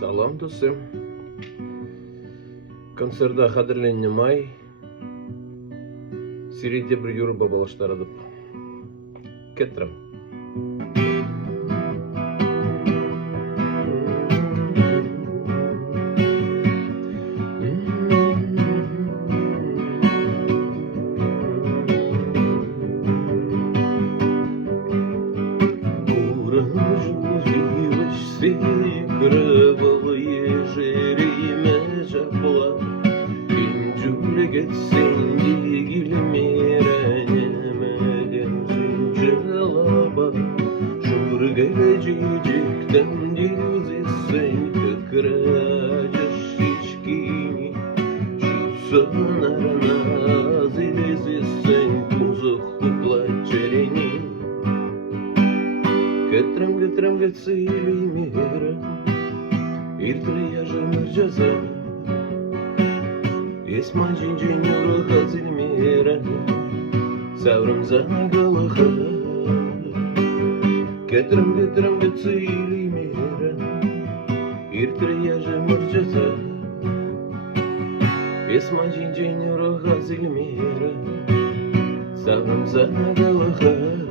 Salam dostum. Konserda kadirlenni may. Siride bir yoru babalaşlar adıp. Kettirem. Kırıvalı yeşerime japla İncüle geçsin digil mirenemeden Züncalaba Şur gelecekten dizisen Kıkıracı şişkini Şu sonarına zilizisen Kuzuktukla çeleni Getirem getsili mihrem İrtri yaşamır ceza Esman cincin yuru hazil mihrem Savrım zanagalıha Getirem getsili mihrem İrtri yaşamır ceza Esman cincin yuru hazil mihrem Savrım zanagalıha